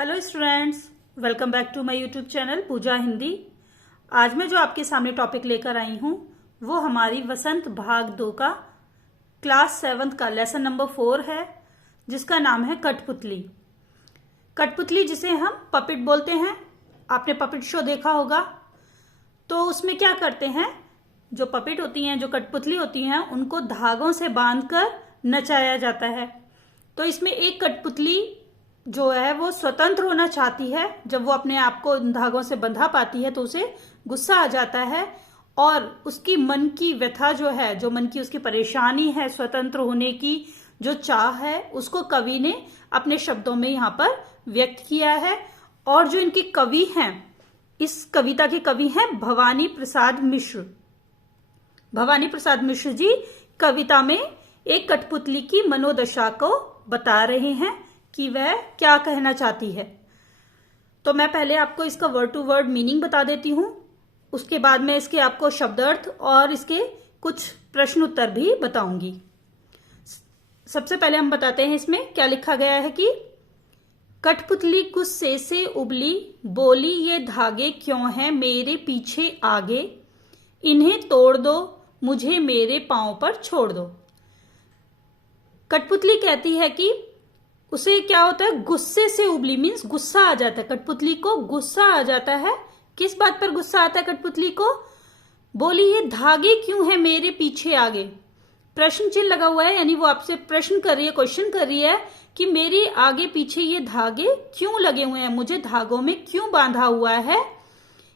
Hello students, welcome back to my YouTube channel Pooja Hindi. आज मैं जो आपके सामने टॉपिक लेकर आई हूँ वो हमारी वसंत भाग 2 का क्लास 7 का लेसन नंबर 4 है, जिसका नाम है कठपुतली। कठपुतली जिसे हम पपिट बोलते हैं। आपने पपिट शो देखा होगा, तो उसमें क्या करते हैं, जो पपिट होती हैं, जो कठपुतली होती हैं, उनको धागों से बांधकर नचाया जाता है। तो इसमें एक कठपुतली जो है वो स्वतंत्र होना चाहती है। जब वो अपने आप को धागों से बंधा पाती है तो उसे गुस्सा आ जाता है और उसकी मन की व्यथा जो है, जो मन की उसकी परेशानी है, स्वतंत्र होने की जो चाह है, उसको कवि ने अपने शब्दों में यहाँ पर व्यक्त किया है। और जो इनके कवि हैं, इस कविता के कवि हैं भवानी प्रसाद मिश्र। भवानी प्रसाद मिश्र जी कविता में एक कठपुतली की मनोदशा को बता रहे हैं कि वह क्या कहना चाहती है। तो मैं पहले आपको इसका वर्ड टू वर्ड मीनिंग बता देती हूं, उसके बाद में इसके आपको शब्दार्थ और इसके कुछ प्रश्न उत्तर भी बताऊंगी। सबसे पहले हम बताते हैं इसमें क्या लिखा गया है कि कठपुतली गुस्से से उबली, बोली ये धागे क्यों हैं मेरे पीछे आगे, इन्हें तोड़ दो मुझे मेरे पांव पर छोड़ दो। कठपुतली कहती है कि उसे क्या होता है, गुस्से से उबली मीन्स गुस्सा आ जाता है। कठपुतली को गुस्सा आ जाता है। किस बात पर गुस्सा आता है कठपुतली को? बोली ये धागे क्यों है मेरे पीछे आगे। प्रश्न चिन्ह लगा हुआ है, यानी वो आपसे प्रश्न कर रही है, क्वेश्चन कर रही है कि मेरे आगे पीछे ये धागे क्यों लगे हुए हैं, मुझे धागों में क्यों बांधा हुआ है,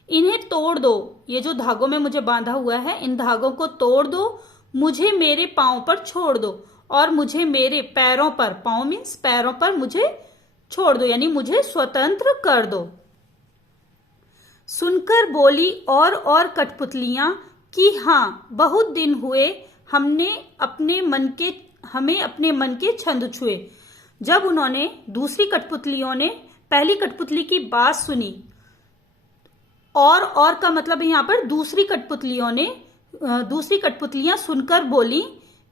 इन्हें तोड़ दो। ये जो धागों में मुझे बांधा हुआ है, इन धागों को तोड़ दो, मुझे मेरे पांव पर छोड़ दो और मुझे मेरे पैरों पर, पांव मीन्स पैरों पर, मुझे छोड़ दो, यानी मुझे स्वतंत्र कर दो। सुनकर बोली और कठपुतलियां कि हाँ बहुत दिन हुए हमें अपने मन के छंद छुए। जब उन्होंने दूसरी कठपुतलियों ने पहली कठपुतली की बात सुनी, और का मतलब यहां पर दूसरी कठपुतलियां सुनकर बोली,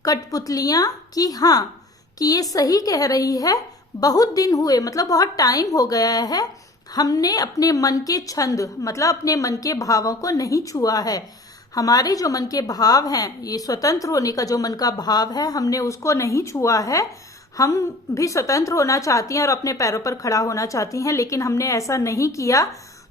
कठपुतलियां कि हाँ, कि ये सही कह रही है, बहुत दिन हुए मतलब बहुत टाइम हो गया है, हमने अपने मन के छंद मतलब अपने मन के भावों को नहीं छुआ है। हमारे जो मन के भाव हैं, ये स्वतंत्र होने का जो मन का भाव है, हमने उसको नहीं छुआ है। हम भी स्वतंत्र होना चाहती हैं और अपने पैरों पर खड़ा होना चाहती हैं, लेकिन हमने ऐसा नहीं किया।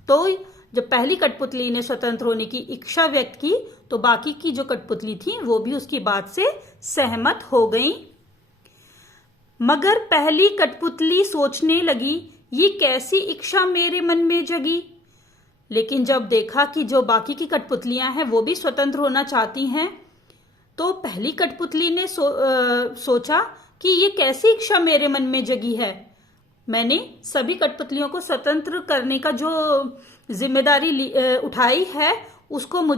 तो जब पहली कठपुतली ने स्वतंत्र होने की इच्छा व्यक्त की तो बाकी की जो कठपुतली थी वो भी उसकी बात से सहमत हो गई। मगर पहली कठपुतली सोचने लगी, ये कैसी इच्छा मेरे मन में जगी। लेकिन जब देखा कि जो बाकी की कठपुतलियां हैं वो भी स्वतंत्र होना चाहती हैं, तो पहली कठपुतली ने सोचा कि ये कैसी इच्छा मेरे मन में जगी है। मैंने सभी कठपुतलियों को स्वतंत्र करने का जो जिम्मेदारी उठाई है, उसको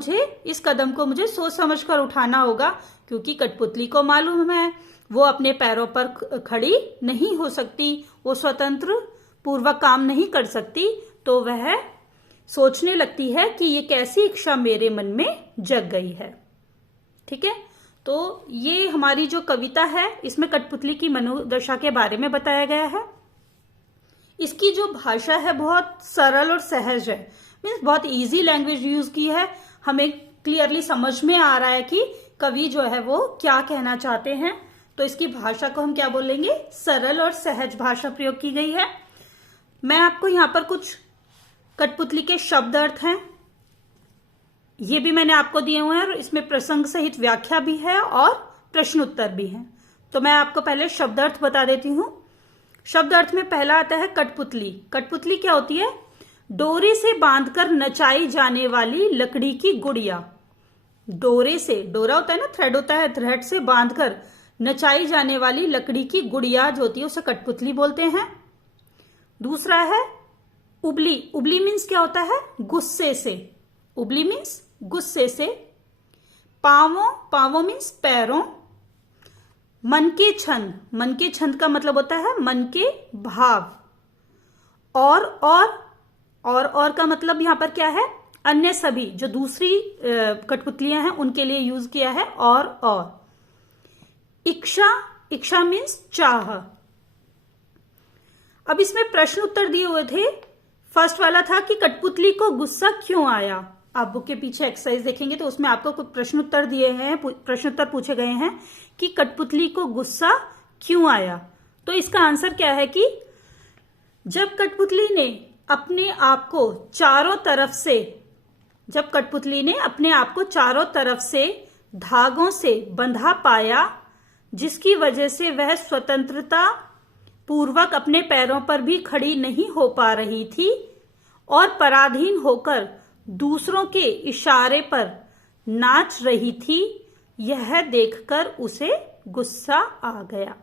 इस कदम को मुझे सोच समझकर उठाना होगा, क्योंकि कठपुतली को मालूम है वो अपने पैरों पर खड़ी नहीं हो सकती, वो स्वतंत्र पूर्वक काम नहीं कर सकती। तो वह सोचने लगती है कि ये कैसी इच्छा मेरे मन में जग गई है। ठीक है, तो ये हमारी जो कविता है, इसमें कठपुतली की मनोदशा के बारे में बताया गया है। इसकी जो भाषा है बहुत सरल और सहज है, मीन्स बहुत इजी लैंग्वेज यूज की है। हमें क्लियरली समझ में आ रहा है कि कवि जो है वो क्या कहना चाहते हैं। तो इसकी भाषा को हम क्या बोलेंगे, सरल और सहज भाषा प्रयोग की गई है। मैं आपको यहाँ पर कुछ कठपुतली के शब्द अर्थ हैं, ये भी मैंने आपको दिए हुए हैं, और इसमें प्रसंग सहित व्याख्या भी है और प्रश्न उत्तर भी है। तो मैं आपको पहले शब्दार्थ बता देती हूँ। शब्द अर्थ में पहला आता है कठपुतली। कठपुतली क्या होती है? डोरे से बांधकर नचाई जाने वाली लकड़ी की गुड़िया। डोरे से, डोरा होता है ना, थ्रेड होता है, थ्रेड से बांधकर नचाई जाने वाली लकड़ी की गुड़िया जो होती है उसे कठपुतली बोलते हैं। दूसरा है उबली। उबली मीन्स क्या होता है? गुस्से से। उबली मीन्स गुस्से से। पांवों, पांवों मीन्स पैरों। मन के छंद, मन के छंद का मतलब होता है मन के भाव। और का मतलब यहां पर क्या है? अन्य सभी, जो दूसरी कठपुतलियां हैं उनके लिए यूज किया है और। इच्छा, इच्छा मीन्स चाह। अब इसमें प्रश्न उत्तर दिए हुए थे। फर्स्ट वाला था कि कठपुतली को गुस्सा क्यों आया। आप बुक के पीछे एक्सरसाइज देखेंगे तो उसमें आपको कुछ प्रश्न उत्तर दिए हैं, प्रश्न उत्तर पूछे गए हैं कि कठपुतली को गुस्सा क्यों आया। तो इसका आंसर क्या है कि जब कठपुतली ने अपने आप को चारों तरफ से धागों से बंधा पाया, जिसकी वजह से वह स्वतंत्रता पूर्वक अपने पैरों पर भी खड़ी नहीं हो पा रही थी और पराधीन होकर दूसरों के इशारे पर नाच रही थी, यह देखकर उसे गुस्सा आ गया।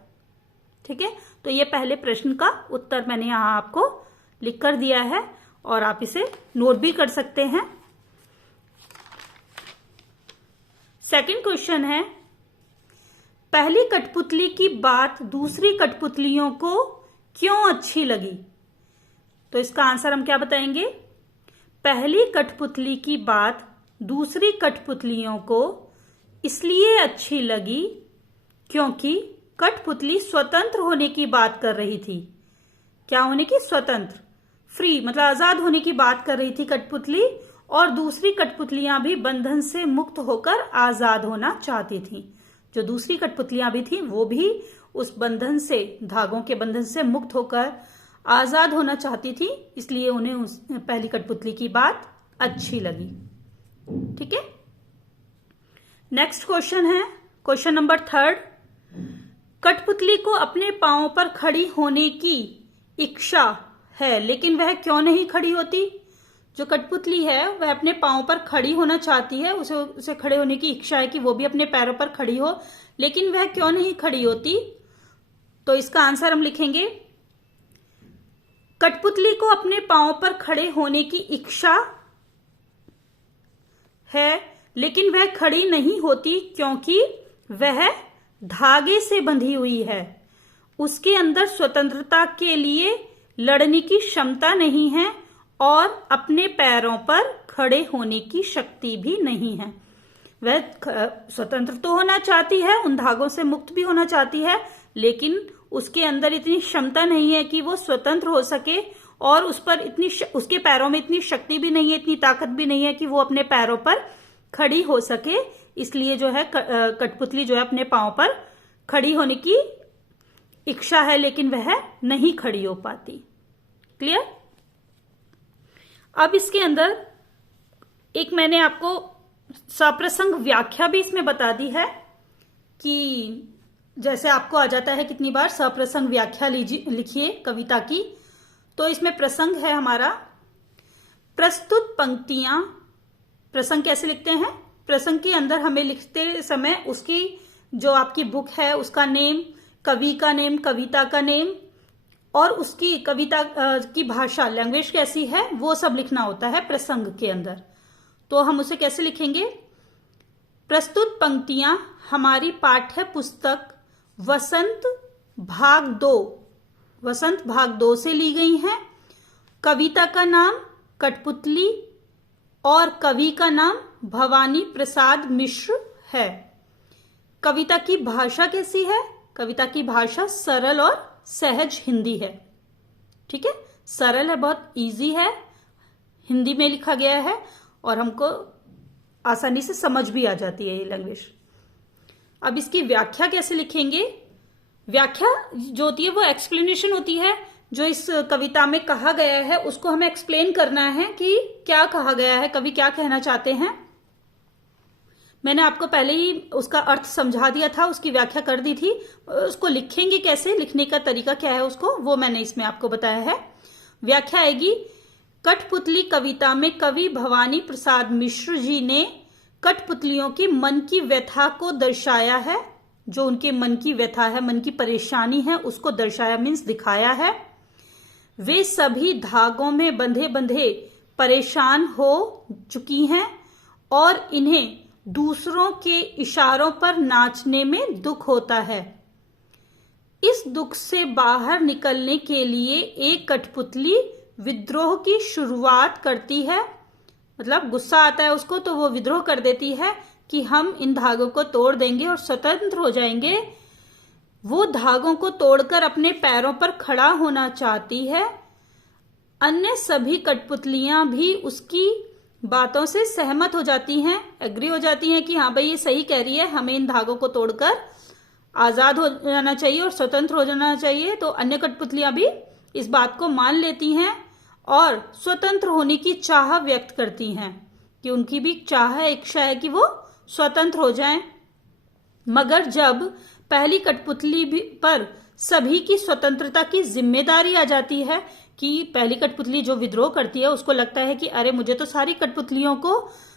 ठीक है, तो ये पहले प्रश्न का उत्तर मैंने यहां आपको लिख कर दिया है और आप इसे नोट भी कर सकते हैं। सेकंड क्वेश्चन है, पहली कठपुतली की बात दूसरी कठपुतलियों को क्यों अच्छी लगी। तो इसका आंसर हम क्या बताएंगे, पहली कठपुतली की बात दूसरी कठपुतलियों को इसलिए अच्छी लगी क्योंकि कठपुतली स्वतंत्र होने की बात कर रही थी। क्या होने की, स्वतंत्र, फ्री, मतलब आजाद होने की बात कर रही थी कठपुतली, और दूसरी कठपुतलियां भी बंधन से मुक्त होकर आजाद होना चाहती थी। जो दूसरी कठपुतलियां भी थी वो भी उस बंधन से, धागों के बंधन से मुक्त होकर आजाद होना चाहती थी, इसलिए उन्हें उस पहली कठपुतली की बात अच्छी लगी। ठीक है, नेक्स्ट क्वेश्चन है क्वेश्चन नंबर 3। कठपुतली को अपने पांवों पर खड़ी होने की इच्छा है, लेकिन वह क्यों नहीं खड़ी होती। जो कठपुतली है वह अपने पांवों पर खड़ी होना चाहती है, उसे खड़े होने की इच्छा है कि वो भी अपने पैरों पर खड़ी हो, लेकिन वह क्यों नहीं खड़ी होती। तो इसका आंसर हम लिखेंगे, कठपुतली को अपने पांवों पर खड़े होने की इच्छा है, लेकिन वह खड़ी नहीं होती क्योंकि वह धागे से बंधी हुई है। उसके अंदर स्वतंत्रता के लिए लड़ने की क्षमता नहीं है और अपने पैरों पर खड़े होने की शक्ति भी नहीं है। वह स्वतंत्र तो होना चाहती है, उन धागों से मुक्त भी होना चाहती है, लेकिन उसके अंदर इतनी क्षमता नहीं है कि वो स्वतंत्र हो सके, और उसके पैरों में इतनी शक्ति भी नहीं है, इतनी ताकत भी नहीं है कि वो अपने पैरों पर खड़ी हो सके। इसलिए जो है कठपुतली जो है अपने पांव पर खड़ी होने की इच्छा है, लेकिन वह नहीं खड़ी हो पाती। क्लियर। अब इसके अंदर एक मैंने आपको सप्रसंग व्याख्या भी इसमें बता दी है कि जैसे आपको आ जाता है कितनी बार सप्रसंग व्याख्या लिखिए कविता की। तो इसमें प्रसंग है हमारा, प्रस्तुत पंक्तियां। प्रसंग कैसे लिखते हैं, प्रसंग के अंदर हमें लिखते समय उसकी जो आपकी बुक है उसका नेम, कवि का नेम, कविता का नेम और उसकी कविता की भाषा, लैंग्वेज कैसी है, वो सब लिखना होता है प्रसंग के अंदर। तो हम उसे कैसे लिखेंगे, प्रस्तुत पंक्तियां हमारी पाठ्य पुस्तक वसंत भाग 2 से ली गई हैं। कविता का नाम कठपुतली और कवि का नाम भवानी प्रसाद मिश्र है। कविता की भाषा कैसी है, कविता की भाषा सरल और सहज हिंदी है। ठीक है, सरल है, बहुत इजी है, हिंदी में लिखा गया है और हमको आसानी से समझ भी आ जाती है ये लैंग्वेज। अब इसकी व्याख्या कैसे लिखेंगे, व्याख्या जो होती है वो एक्सप्लेनेशन होती है। जो इस कविता में कहा गया है उसको हमें एक्सप्लेन करना है कि क्या कहा गया है, कवि क्या कहना चाहते हैं। मैंने आपको पहले ही उसका अर्थ समझा दिया था, उसकी व्याख्या कर दी थी। उसको लिखेंगे कैसे, लिखने का तरीका क्या है उसको, वो मैंने इसमें आपको बताया है। व्याख्या आएगी, कठपुतली कविता में कवि भवानी प्रसाद मिश्र जी ने कठपुतलियों की मन की व्यथा को दर्शाया है। जो उनके मन की व्यथा है, मन की परेशानी है, उसको दर्शाया मीन्स दिखाया है। वे सभी धागों में बंधे बंधे परेशान हो चुकी हैं और इन्हें दूसरों के इशारों पर नाचने में दुख होता है। इस दुख से बाहर निकलने के लिए एक कठपुतली विद्रोह की शुरुआत करती है। मतलब गुस्सा आता है उसको तो वो विद्रोह कर देती है कि हम इन धागों को तोड़ देंगे और स्वतंत्र हो जाएंगे। वो धागों को तोड़कर अपने पैरों पर खड़ा होना चाहती है। अन्य सभी कठपुतलियां भी उसकी बातों से सहमत हो जाती हैं, एग्री हो जाती हैं कि हाँ भाई ये सही कह रही है, हमें इन धागों को तोड़कर आजाद हो जाना चाहिए और स्वतंत्र हो जाना चाहिए। तो अन्य कठपुतलियां भी इस बात को मान लेती हैं और स्वतंत्र होने की चाह व्यक्त करती हैं कि उनकी भी चाह है, इच्छा है कि वो स्वतंत्र हो जाएं। मगर जब पहली कठपुतली पर सभी की स्वतंत्रता की जिम्मेदारी आ जाती है कि पहली कठपुतली जो विद्रोह करती है उसको लगता है कि अरे मुझे तो सारी कठपुतलियों को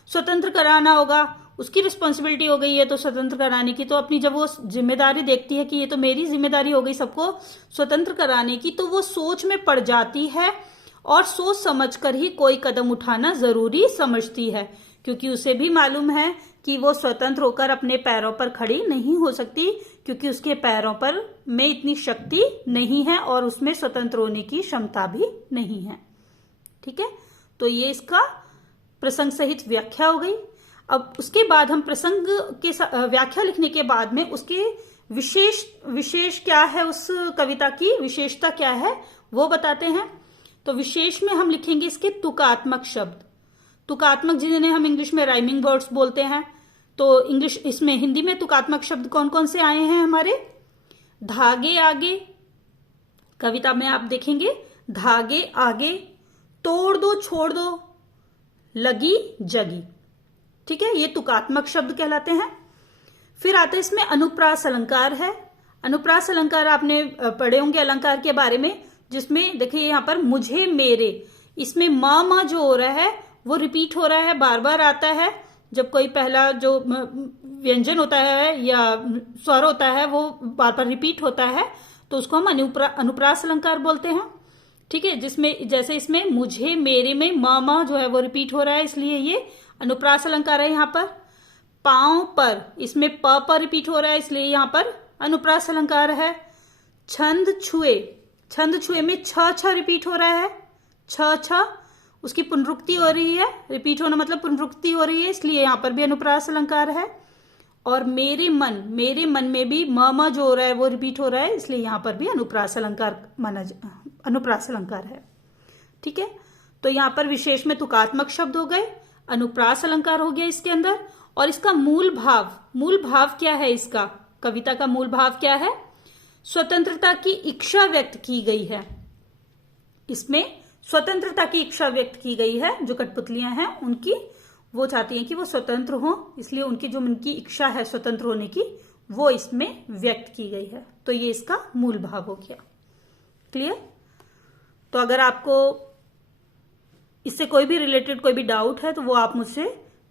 स्वतंत्र कराना होगा, उसकी रिस्पॉन्सिबिलिटी हो गई है तो स्वतंत्र कराने की। तो अपनी जब वो जिम्मेदारी देखती है कि ये तो मेरी जिम्मेदारी हो गई सबको स्वतंत्र कराने की, तो वो सोच में पड़ जाती है और सोच समझकर ही कोई कदम उठाना जरूरी समझती है, क्योंकि उसे भी मालूम है कि वो स्वतंत्र होकर अपने पैरों पर खड़ी नहीं हो सकती, क्योंकि उसके पैरों पर में इतनी शक्ति नहीं है और उसमें स्वतंत्र होने की क्षमता भी नहीं है। ठीक है, तो ये इसका प्रसंग सहित व्याख्या हो गई। अब उसके बाद हम प्रसंग के व्याख्या लिखने के बाद में उसके विशेष क्या है, उस कविता की विशेषता क्या है वो बताते हैं। तो विशेष में हम लिखेंगे इसके तुकात्मक शब्द। तुकात्मक जिन्हें हम इंग्लिश में राइमिंग वर्ड्स बोलते हैं, तो इंग्लिश इसमें हिंदी में तुकात्मक शब्द कौन कौन से आए हैं हमारे? धागे आगे, कविता में आप देखेंगे धागे आगे, तोड़ दो छोड़ दो, लगी जगी। ठीक है, ये तुकात्मक शब्द कहलाते हैं। फिर आते इसमें अनुप्रास अलंकार है। अनुप्रास अलंकार आपने पढ़े होंगे अलंकार के बारे में, जिसमें देखिए यहाँ पर मुझे मेरे, इसमें मा जो हो रहा है वो रिपीट हो रहा है, बार बार आता है। जब कोई पहला जो व्यंजन होता है या स्वर होता है वो बार बार रिपीट होता है तो उसको हम अनुप्रास अलंकार बोलते हैं। ठीक है, जिसमें जैसे इसमें मुझे मेरे में मा जो है वो रिपीट हो रहा है, इसलिए ये अनुप्रास अलंकार है। यहाँ पर पांव पर, इसमें प पर रिपीट हो रहा है, इसलिए यहाँ पर अनुप्रास अलंकार है। छंद छुए, छंद छुए में छ रिपीट हो रहा है, छ उसकी पुनरुक्ति हो रही है, रिपीट होना मतलब पुनरुक्ति हो रही है, इसलिए यहाँ पर भी अनुप्रास अलंकार है। और मेरे मन में भी म जो हो रहा है वो रिपीट हो रहा है, इसलिए यहाँ पर भी अनुप्रास अलंकार है। ठीक है, तो यहाँ पर विशेष में तुकात्मक शब्द हो गए, अनुप्रास अलंकार हो गया इसके अंदर। और इसका मूल भाव क्या है? इसका कविता का मूल भाव क्या है? स्वतंत्रता की इच्छा व्यक्त की गई है। इसमें स्वतंत्रता की इच्छा व्यक्त की गई है। जो कठपुतलियां हैं उनकी, वो चाहती हैं कि वो स्वतंत्र हो, इसलिए उनकी जो उनकी इच्छा है स्वतंत्र होने की वो इसमें व्यक्त की गई है। तो ये इसका मूल भाव हो गया। क्लियर? तो अगर आपको इससे कोई भी रिलेटेड कोई भी डाउट है तो वो आप मुझसे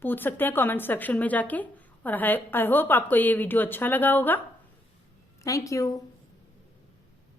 पूछ सकते हैं कमेंट सेक्शन में जाके। और आई होप आपको ये वीडियो अच्छा लगा होगा। Thank you.